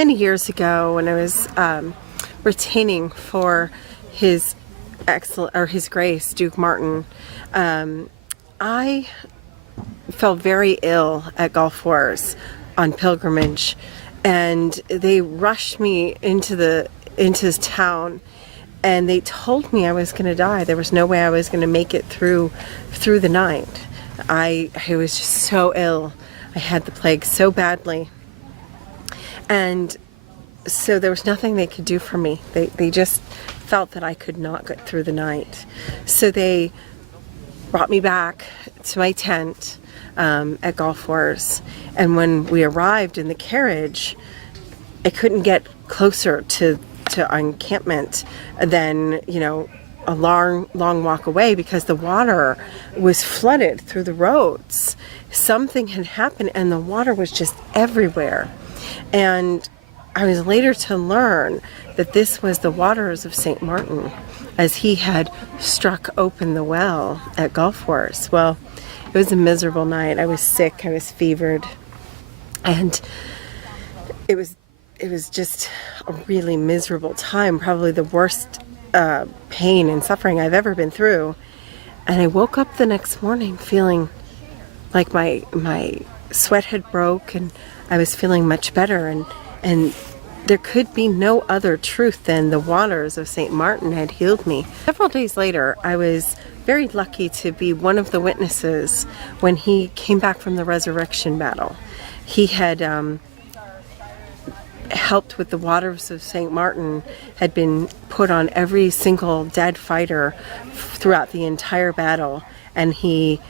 many years ago when I was retaining for His Grace Duke Martin, I fell very ill at Gulf Wars on pilgrimage, and they rushed me into this town, and they told me I was going to die. There was no way I was going to make it through the night. I was just so ill. I had the plague so badly, and so there was nothing they could do for me. They just felt that I could not get through the night. So they brought me back to my tent at Gulf Wars. And when we arrived in the carriage, I couldn't get closer to our encampment than, a long walk away, because the water was flooded through the roads. Something had happened and the water was just everywhere. And I was later to learn that this was the waters of St. Martin, as he had struck open the well at Gulf Wars. Well, it was a miserable night. I was sick, I was fevered, and it was just a really miserable time, probably the worst pain and suffering I've ever been through. And I woke up the next morning feeling like my sweat had broke, and I was feeling much better, and there could be no other truth than the waters of St. Martin had healed me. Several days later, I was very lucky to be one of the witnesses when he came back from the resurrection battle. He had helped with the waters of St. Martin, had been put on every single dead fighter throughout the entire battle, and he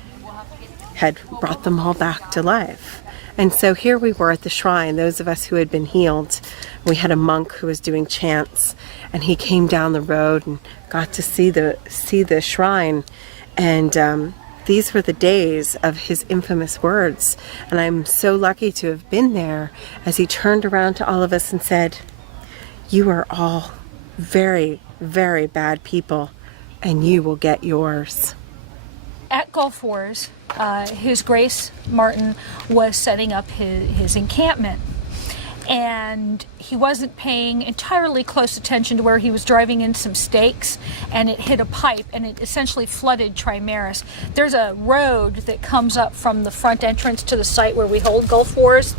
had brought them all back to life. And so here we were at the shrine, those of us who had been healed. We had a monk who was doing chants, and he came down the road and got to see the shrine. And these were the days of his infamous words. And I'm so lucky to have been there, as he turned around to all of us and said, "You are all very, very bad people, and you will get yours." At Gulf Wars, His Grace Martin was setting up his encampment, and he wasn't paying entirely close attention to where he was driving in some stakes, and it hit a pipe, and it essentially flooded Trimaris. There's a road that comes up from the front entrance to the site where we hold Gulf Wars,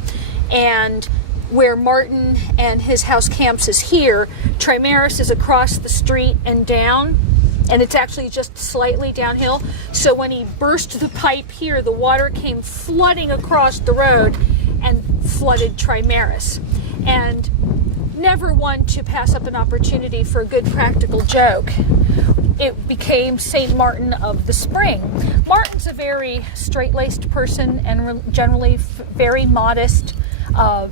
and where Martin and his house camps is here, Trimaris is across the street and down, and it's actually just slightly downhill. So when he burst the pipe here, the water came flooding across the road and flooded Trimaris. And never one to pass up an opportunity for a good practical joke, it became St. Martin of the Spring. Martin's a very straight-laced person, and generally very modest,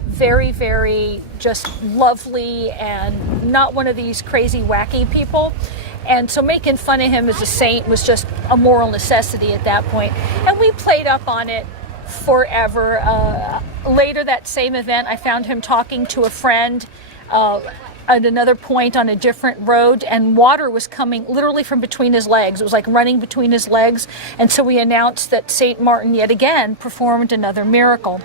very, very just lovely, and not one of these crazy, wacky people. And so making fun of him as a saint was just a moral necessity at that point. And we played up on it forever. Later that same event, I found him talking to a friend at another point on a different road, and water was coming literally from between his legs. It was like running between his legs. And so we announced that St. Martin yet again performed another miracle.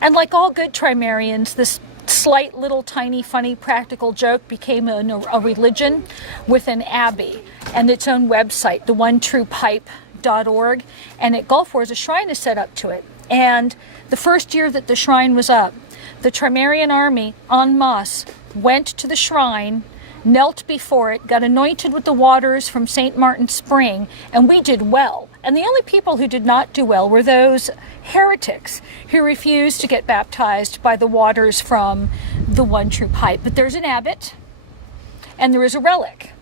And like all good Trimarians, this slight little tiny funny practical joke became a religion with an abbey and its own website, theonetruepipe.org, and at Gulf Wars a shrine is set up to it. And the first year that the shrine was up, the Trimarian army en masse went to the shrine, knelt before it, got anointed with the waters from St. Martin's Spring, and we did well. And the only people who did not do well were those heretics who refused to get baptized by the waters from the One True Pipe. But there's an abbot, and there is a relic.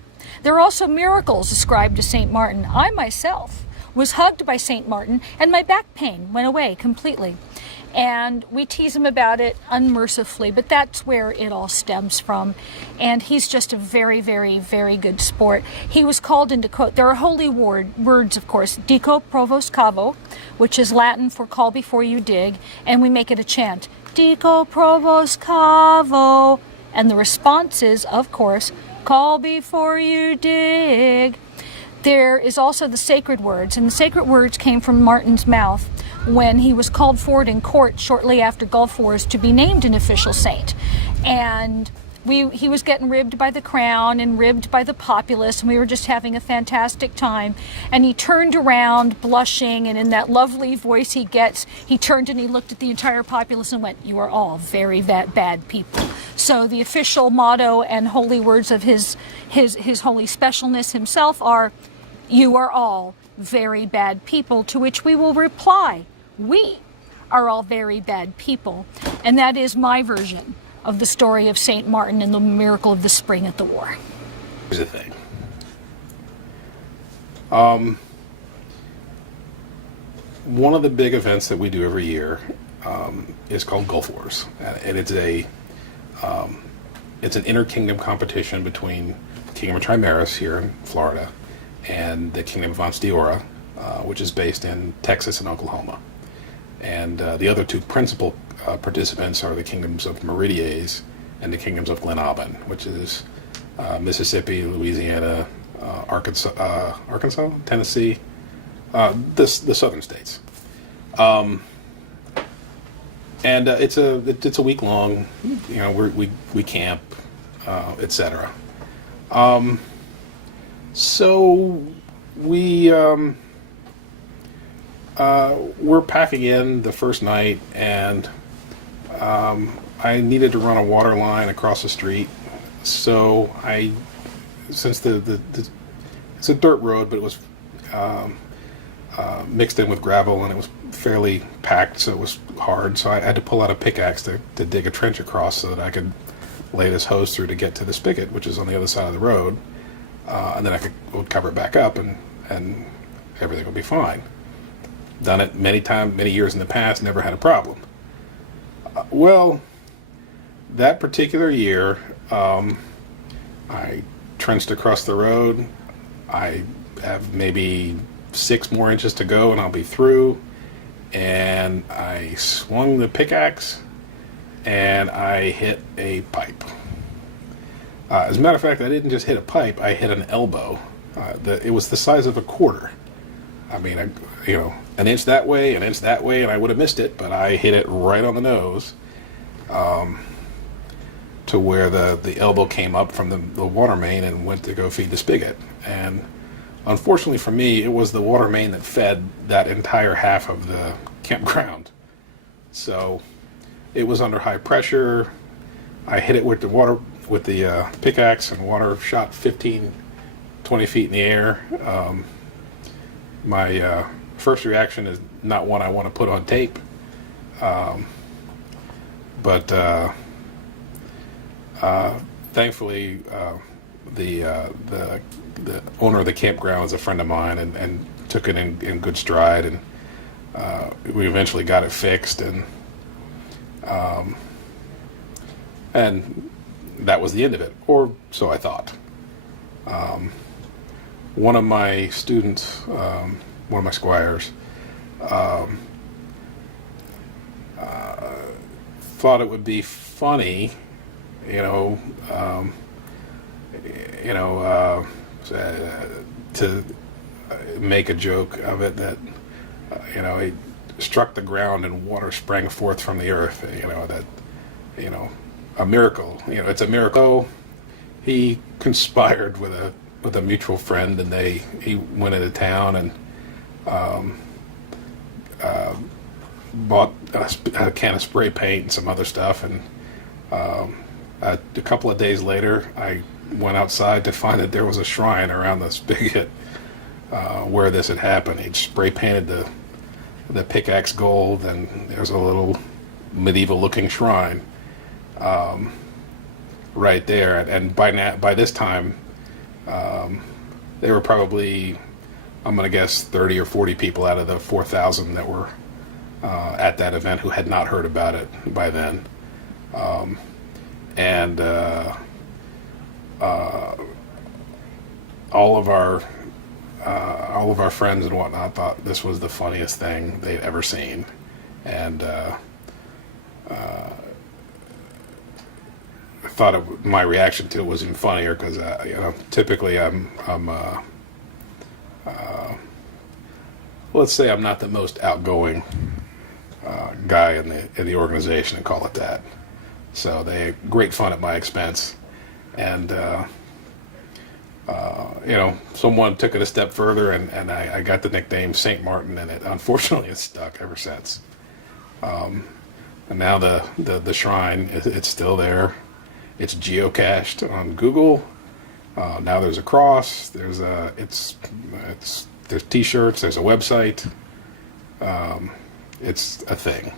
There are also miracles ascribed to St. Martin. I myself was hugged by St. Martin, and my back pain went away completely. And we tease him about it unmercifully, but that's where it all stems from. And he's just a very, very, very good sport. He was called into quote, there are holy words, of course, dico provos cavo, which is Latin for call before you dig, and we make it a chant, dico provos cavo, and the response is, of course, call before you dig. There is also the sacred words, and the sacred words came from Martin's mouth. when he was called forward in court shortly after Gulf Wars to be named an official saint. And he was getting ribbed by the crown and ribbed by the populace, and we were just having a fantastic time. And he turned around blushing, and in that lovely voice he gets, he turned and he looked at the entire populace and went, "You are all very bad people." So the official motto and holy words of his holy specialness himself are, "You are all very bad people," to which we will reply, "We are all very bad people." And that is my version of the story of St. Martin and the miracle of the spring at the war. Here's the thing. One of the big events that we do every year is called Gulf Wars, and it's an inter-kingdom competition between the Kingdom of Trimaris here in Florida and the Kingdom of Anse d'Ora, which is based in Texas and Oklahoma. And the other two principal participants are the kingdoms of Meridies and the kingdoms of Glen Aubin, which is Mississippi, Louisiana, Arkansas, Tennessee, the southern states. And it's a week long. You know, we camp, etc. So we're packing in the first night, and I needed to run a water line across the street. So since it's a dirt road, but it was mixed in with gravel, and it was fairly packed, so it was hard. So I had to pull out a pickaxe to dig a trench across so that I could lay this hose through to get to the spigot, which is on the other side of the road, and then would cover it back up, and everything would be fine. Done it many years in the past, never had a problem. Well, that particular year, I trenched across the road. I have maybe 6 more inches to go and I'll be through. And I swung the pickaxe and I hit a pipe. As a matter of fact, I didn't just hit a pipe, I hit an elbow. It was the size of a quarter. I mean, an inch that way, and I would have missed it, but I hit it right on the nose, to where the elbow came up from the water main and went to go feed the spigot. And unfortunately for me, it was the water main that fed that entire half of the campground. So it was under high pressure. I hit it with the pickaxe, and water shot 15, 20 feet in the air. My first reaction is not one I want to put on tape, but thankfully the owner of the campground is a friend of mine, and took it in good stride, and we eventually got it fixed, and that was the end of it, or so I thought. One of my students, one of my squires, thought it would be funny, to make a joke of it that, he struck the ground and water sprang forth from the earth. A miracle. It's a miracle. He conspired with a mutual friend, and he went into town and bought a can of spray paint and some other stuff, and a couple of days later I went outside to find that there was a shrine around the spigot where this had happened. He'd spray painted the pickaxe gold, and there's a little medieval looking shrine right there. And by this time, there were probably, I'm going to guess, 30 or 40 people out of the 4,000 that were at that event who had not heard about it by then. And all of our friends and whatnot thought this was the funniest thing they'd ever seen, and thought my reaction to it was even funnier, because typically I'm let's say I'm not the most outgoing guy in the organization, and call it that. So they had great fun at my expense, and someone took it a step further, and I got the nickname Saint Martin, and it unfortunately has stuck ever since. And now the shrine, it's still there. It's geocached on Google. Now there's a cross. There's T-shirts. There's a website. It's a thing.